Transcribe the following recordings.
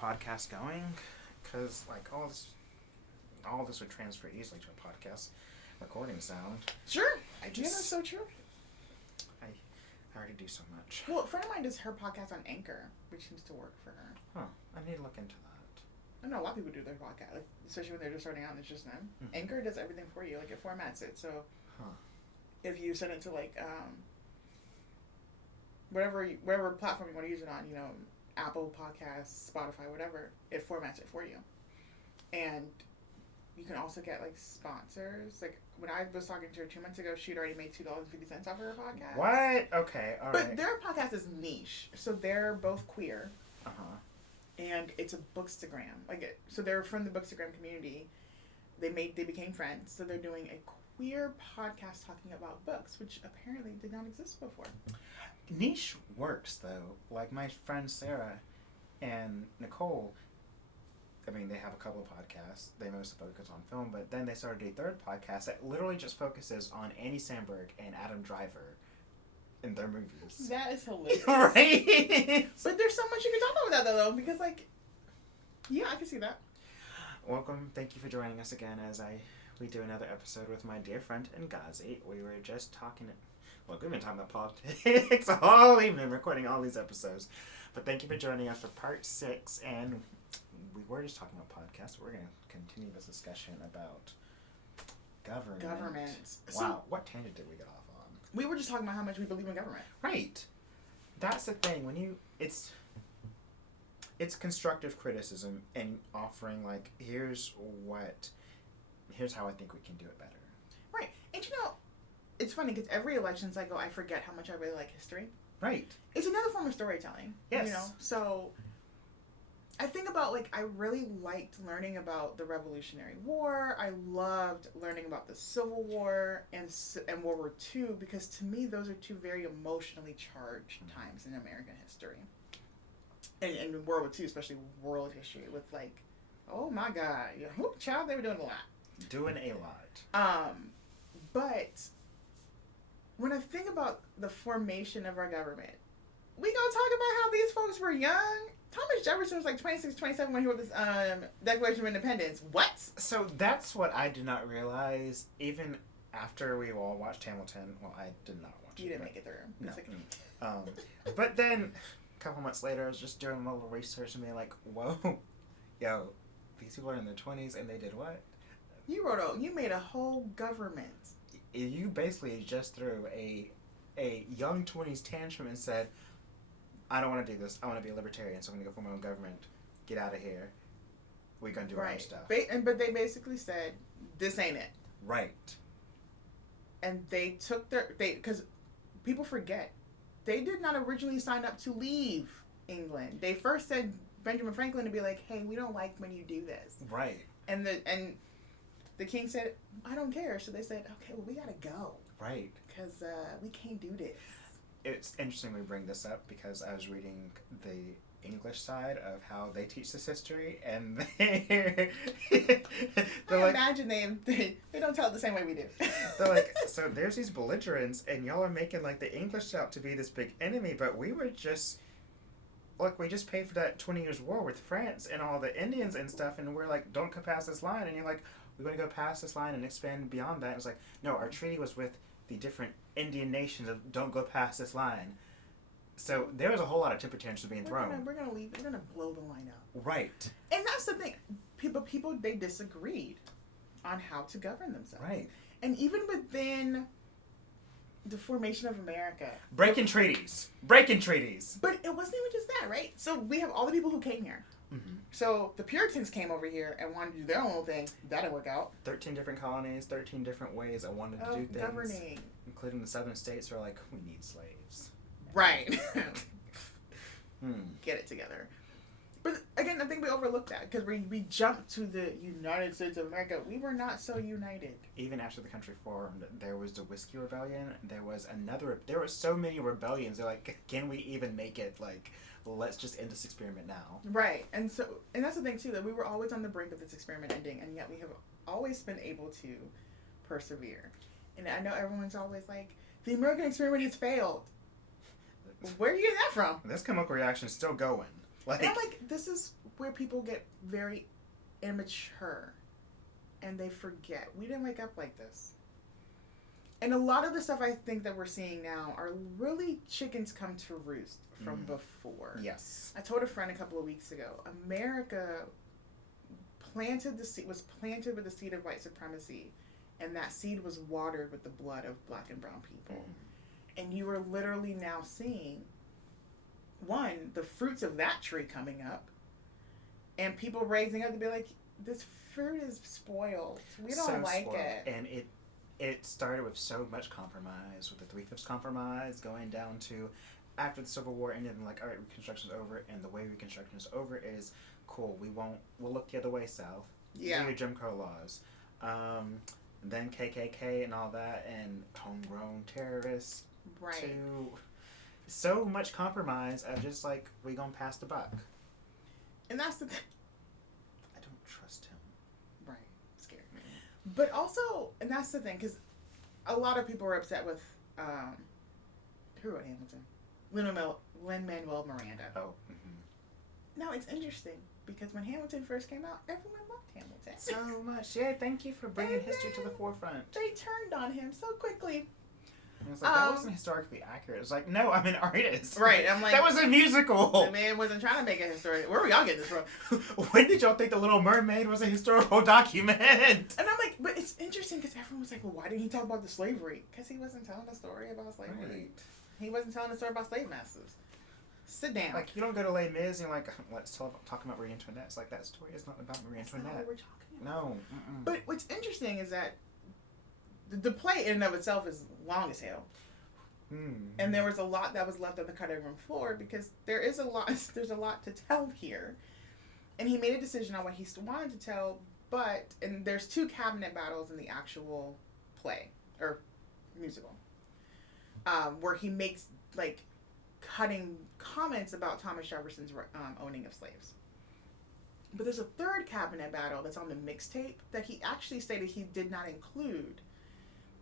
podcast going, because like all this would transfer easily to a podcast recording sound. Sure. Yeah, that's so true. I already do so much. Well, a friend of mine does her podcast on Anchor, which seems to work for her. Huh. I need to look into that. I know a lot of people do their podcast, like, especially when they're just starting out and it's just them. Mm-hmm. Anchor does everything for you. Like, it formats it. So if you send it to, like, whatever platform you want to use it on, you know, Apple Podcasts, Spotify, whatever, it formats it for you. And you can also get, like, sponsors. Like, when I was talking to her 2 months ago, she'd already made $2.50 off of her podcast. What? Okay, all right. But their podcast is niche. So they're both queer. Uh-huh. And it's a bookstagram. So they're from the bookstagram community. They became friends. So they're doing a queer podcast talking about books, which apparently did not exist before. Niche works, though. Like, my friend Sarah and Nicole, I mean, they have a couple of podcasts. They mostly focus on film, but then they started a third podcast that literally just focuses on Andy Samberg and Adam Driver in their movies. That is hilarious. Right? But there's so much you can talk about with that, though, because, like, yeah, I can see that. Welcome. Thank you for joining us again as we do another episode with my dear friend Ngazi. We were just talking... Look, we've been talking about politics all evening, recording all these episodes. But thank you for joining us for part 6. And we were just talking about podcasts. We're going to continue this discussion about government. Wow, so, what tangent did we get off on? We were just talking about how much we believe in government. Right. That's the thing. When it's constructive criticism and offering, like, here's how I think we can do it better. Right. And you know, it's funny because every election cycle I forget how much I really like history. Right. It's another form of storytelling. Yes. You know? So I think about, like, I really liked learning about the Revolutionary War. I loved learning about the Civil War and World War II because to me those are two very emotionally charged times in American history. And in World War II, especially world history with, like, oh my God, child, they were doing a lot. Doing a lot. But when I think about the formation of our government, we gonna talk about how these folks were young. Thomas Jefferson was like 26, 27 when he wrote this Declaration of Independence. What? So that's what I did not realize, even after we all watched Hamilton. Well, I did not watch it. You didn't make it through. No. But then a couple months later, I was just doing a little research and being like, whoa, yo, these people are in their 20s and they did what? You made a whole government. You basically just threw a young 20s tantrum and said, I don't want to do this. I want to be a libertarian, so I'm going to go for my own government. Get out of here. We're going to do our own stuff. But they basically said, this ain't it. Right. And they took because people forget, they did not originally sign up to leave England. They first said Benjamin Franklin to be like, hey, we don't like when you do this. Right. And the king said, I don't care. So they said, okay, well, we got to go. Right. Because we can't do this. It's interesting we bring this up because I was reading the English side of how they teach this history, and I imagine they don't tell it the same way we do. They're like, so there's these belligerents, and y'all are making, like, the English out to be this big enemy, but we were just... Look, we just paid for that 20 years war with France and all the Indians and stuff, and we're like, don't go past this line. And you're like, we're going to go past this line and expand beyond that. And it's like, no, our treaty was with the different Indian nations of don't go past this line. So there was a whole lot of temper tantrums being thrown. We're going to leave. We're going to blow the line up. Right. And that's the thing. People, they disagreed on how to govern themselves. Right. And even within the formation of America. Breaking treaties. But it wasn't even just that, right? So we have all the people who came here. Mm-hmm. So the Puritans came over here and wanted to do their own thing. That didn't work out. 13 different colonies, 13 different ways I wanted to do things. Governing. Including the southern states are like, we need slaves. Right. Get it together. But again, I think we overlooked that because we jumped to the United States of America. We were not so united. Even after the country formed, there was the Whiskey Rebellion. There were so many rebellions. They're like, can we even make it? Like, let's just end this experiment now. Right. And that's the thing too, that we were always on the brink of this experiment ending, and yet we have always been able to persevere. And I know everyone's always like, the American experiment has failed. Where do you get that from? This chemical reaction is still going. Like, and I'm like, this is where people get very immature, and they forget we didn't wake up like this. And a lot of the stuff I think that we're seeing now are really chickens come to roost from before. yes. I told a friend a couple of weeks ago, America was planted with the seed of white supremacy, and that seed was watered with the blood of black and brown people. And you are literally now seeing, one, the fruits of that tree coming up, and people raising up to be like, this fruit is spoiled. We don't So like spoiled. it. And it started with so much compromise, with the 3/5 compromise, going down to after the Civil War ended, and like, all right, Reconstruction's over, and the way Reconstruction is over is cool. We'll look the other way south. Yeah. Do your Jim Crow laws. Then KKK and all that, and homegrown terrorists. Right. To so much compromise of just like, we gonna pass the buck. And that's the thing. I don't trust him. Right. Scared me. But also, and that's the thing, because a lot of people were upset with, who wrote Hamilton? Lin-Manuel Miranda. Oh. Now, it's interesting, because when Hamilton first came out, everyone loved Hamilton. So much. Yeah, thank you for bringing history to the forefront. They turned on him so quickly. And it's like, that wasn't historically accurate. It was like, no, I'm an artist. Right, I'm like, that was a musical. The man wasn't trying to make a historical. Where were y'all getting this from? When did y'all think The Little Mermaid was a historical document? And I'm like, but it's interesting because everyone was like, well, why didn't he talk about the slavery? Because he wasn't telling a story about slavery. Right. He wasn't telling a story about slave masters. Sit down. Like, you don't go to Les Mis and you're like, let's talk about Marie Antoinette. It's like, that story is not about Marie Antoinette. That's not what we're talking about. No. But what's interesting is that the play in and of itself is long as hell. And there was a lot that was left on the cutting room floor because there's a lot to tell here. And he made a decision on what he wanted to tell, and there's 2 cabinet battles in the actual play, or musical, where he makes, like, cutting comments about Thomas Jefferson's owning of slaves. But there's a 3rd cabinet battle that's on the mixtape that he actually stated he did not include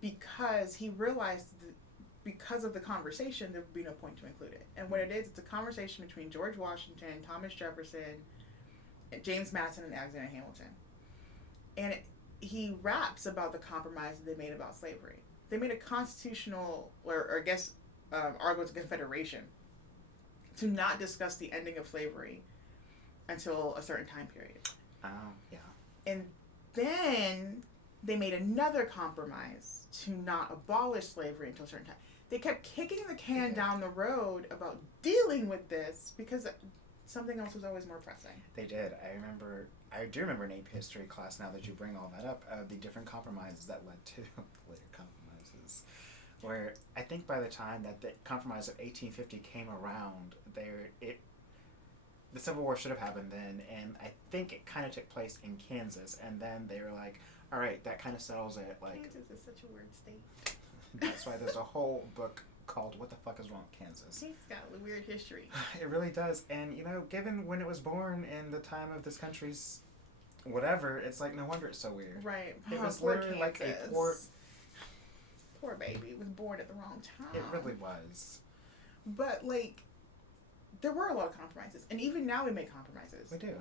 because he realized that because of the conversation, there would be no point to include it. And what it is, it's a conversation between George Washington, Thomas Jefferson, James Madison, and Alexander Hamilton. And he raps about the compromise that they made about slavery. They made a constitutional, or I guess, Articles of Confederation to not discuss the ending of slavery until a certain time period. Oh, yeah. And then they made another compromise to not abolish slavery until a certain time. They kept kicking the can down the road about dealing with this because something else was always more pressing. They did. I do remember in AP history class, now that you bring all that up, the different compromises that led to later compromises. Where I think by the time that the compromise of 1850 came around, the Civil War should have happened then, and I think it kind of took place in Kansas, and then they were like, all right, that kind of settles it. Like, Kansas is such a weird state. That's why there's a whole book called What the Fuck is Wrong with Kansas? It's got a weird history. It really does. And, given when it was born and the time of this country's whatever, it's like, no wonder it's so weird. Right. It was poor literally like a Kansas. Poor baby. Was born at the wrong time. It really was. But, like, there were a lot of compromises. And even now we make compromises. We do.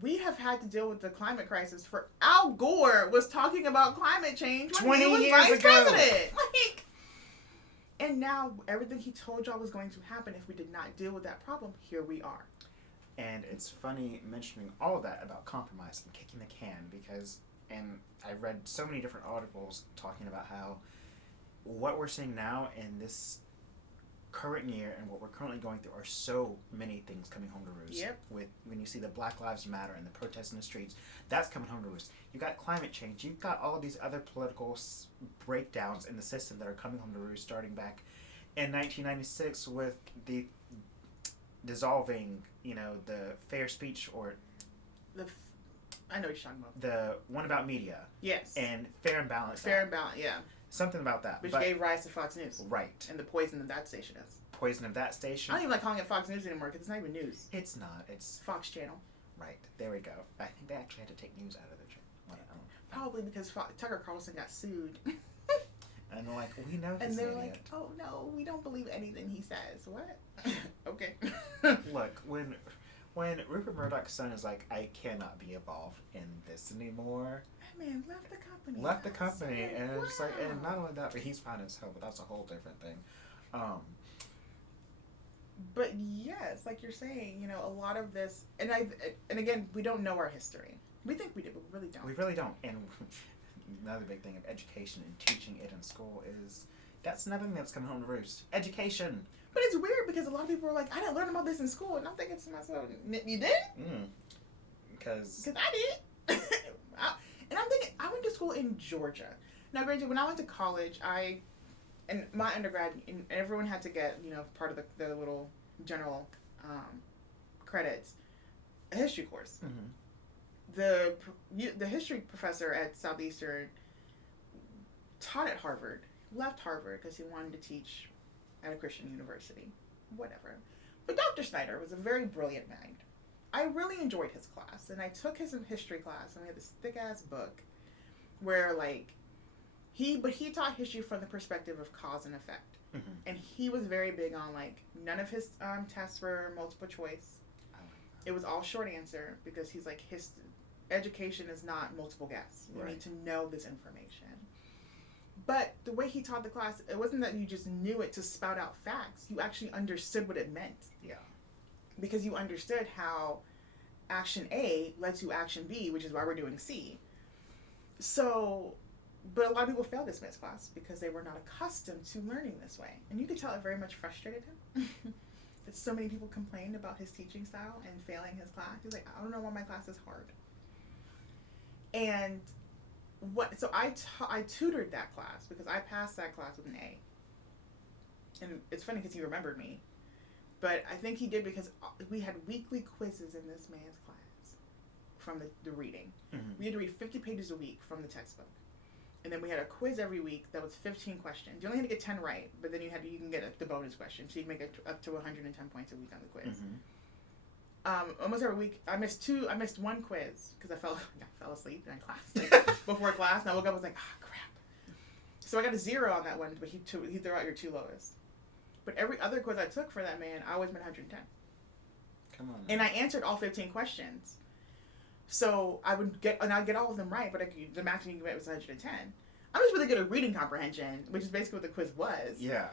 We have had to deal with the climate crisis for Al Gore was talking about climate change when 20 he was years vice ago. president. Like, and now everything he told y'all was going to happen if we did not deal with that problem, here we are. And it's funny mentioning all of that about compromise and kicking the can because, and I read so many different articles talking about how what we're seeing now in this current year and what we're currently going through are so many things coming home to roost. Yep. With when you see the Black Lives Matter and the protests in the streets, that's coming home to roost. You got climate change. You've got all of these other political breakdowns in the system that are coming home to roost, starting back in 1996 with the dissolving, the fair speech or I know what you're talking about. the one about media. Yes. And Fair and Balanced. Fair and Balanced, yeah. Something about that. Which gave rise to Fox News. Right. And the poison that that station is. Poison of that station. I don't even like calling it Fox News anymore because it's not even news. It's not. It's Fox Channel. Right. There we go. I think they actually had to take news out of the channel. Probably because Tucker Carlson got sued. And they're like, we know this And they're idiot. like, oh no, we don't believe anything he says. What? Okay. Look, when when Rupert Murdoch's son is like, I cannot be involved in this anymore. That man left the company. Left the company, like, and it's like, and wow. not only that, but he's fine as hell. But that's a whole different thing. But yes, like you're saying, you know, a lot of this, and again, we don't know our history. We think we do, but we really don't. We really don't. And another big thing of education and teaching it in school is that's another thing that's coming home to roost. Education. But it's weird because a lot of people are like, I didn't learn about this in school, and I'm thinking to myself, you did? Because I did. And I'm thinking, I went to school in Georgia. Now, granted, when I went to college, and my undergrad, and everyone had to get, you know, part of the little general credits, a history course. The history professor at Southeastern taught at Harvard, left Harvard because he wanted to teach at a Christian university, whatever. But Dr. Snyder was a very brilliant mind. I really enjoyed his class, and I took his history class, and we had this thick-ass book where, like, he taught history from the perspective of cause and effect. And he was very big on, like, none of his tests were multiple choice. It was all short answer because he's like, education is not multiple guess. You need to know this information. But the way he taught the class, it wasn't that you just knew it to spout out facts. You actually understood what it meant. Yeah. Because you understood how action A led to action B, which is why we're doing C. So, but a lot of people failed this Smith's class because they were not accustomed to learning this way. And you could tell it very much frustrated him. That so many people complained about his teaching style and failing his class. He's like, I don't know why my class is hard. And so I tutored that class because I passed that class with an A. And it's funny because he remembered me. But I think he did because we had weekly quizzes in this man's class from the reading. We had to read 50 pages a week from the textbook. And then we had a quiz every week that was 15 questions. You only had to get 10 right, but then you can get the bonus question. So you can make it up to 110 points a week on the quiz. Almost every week, I missed one quiz because I fell asleep in class, before class, and I woke up and was like, crap. So I got a 0 on that one, but he threw out your 2 lowest. But every other quiz I took for that man, I always made 110. Come on. And I answered all 15 questions. So I'd get all of them right, but the maximum you could get was 110. I'm just really good at reading comprehension, which is basically what the quiz was. Yeah.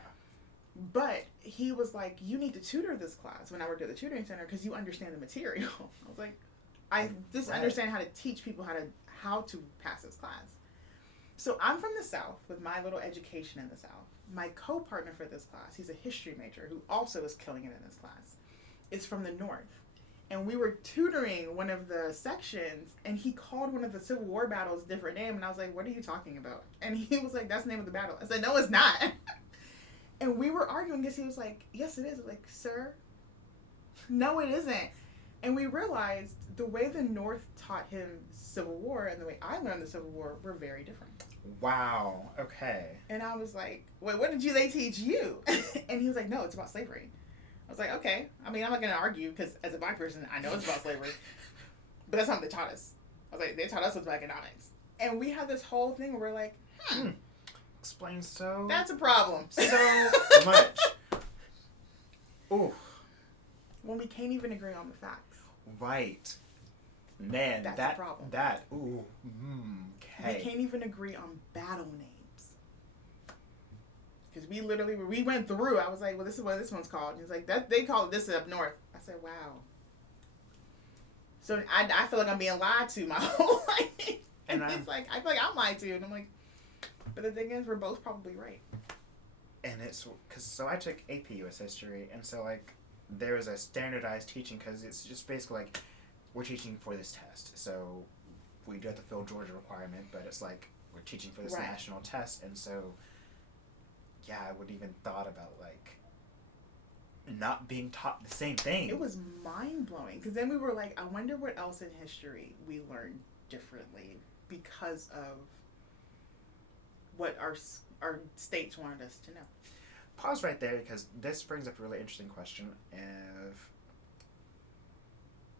But he was like, you need to tutor this class when I worked at the tutoring center because you understand the material. I was like, I just understand how to teach people how to pass this class. So I'm from the South with my little education in the South. My co-partner for this class, he's a history major who also is killing it in this class, is from the North. And we were tutoring one of the sections, and he called one of the Civil War battles a different name, and I was like, what are you talking about? And he was like, that's the name of the battle. I said, no, it's not. And we were arguing because he was like, yes, it is. I'm like, sir, no, it isn't. And we realized the way the North taught him Civil War and the way I learned the Civil War were very different. Wow. Okay. And I was like, wait, what did they teach you? And he was like, no, it's about slavery. I was like, okay. I mean, I'm not going to argue because as a Black person, I know it's about slavery. But that's not what they taught us. I was like, they taught us about economics. And we had this whole thing where we're like, Explains so... That's a problem. So much. Ooh. When we can't even agree on the facts. Right. Man, that's that... a problem. Ooh. Okay. We can't even agree on battle names. Because we went through, I was like, well, this is what this one's called. And he's like, they call it this up north. I said, wow. So I feel like I'm being lied to my whole life. And he's like, I feel like I'm lied to. And I'm like, but the thing is, we're both probably right. And it's, so I took AP US History, and so, like, there is a standardized teaching, because it's just basically, like, we're teaching for this test. So we do have to fill Georgia requirement, but it's like, we're teaching for this national test, and so, yeah, I would even thought about, like, not being taught the same thing. It was mind-blowing, because then we were like, I wonder what else in history we learned differently because of what our states wanted us to know. Pause right there, because this brings up a really interesting question of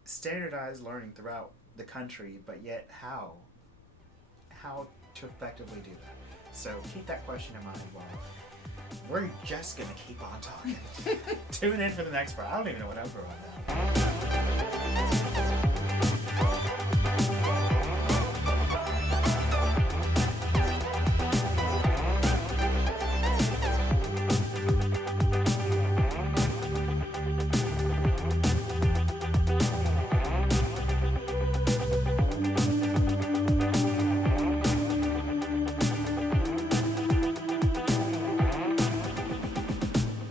standardized learning throughout the country, but yet how to effectively do that. So keep that question in mind while we're just going to keep on talking. Tune in for the next part. I don't even know what number we're on now.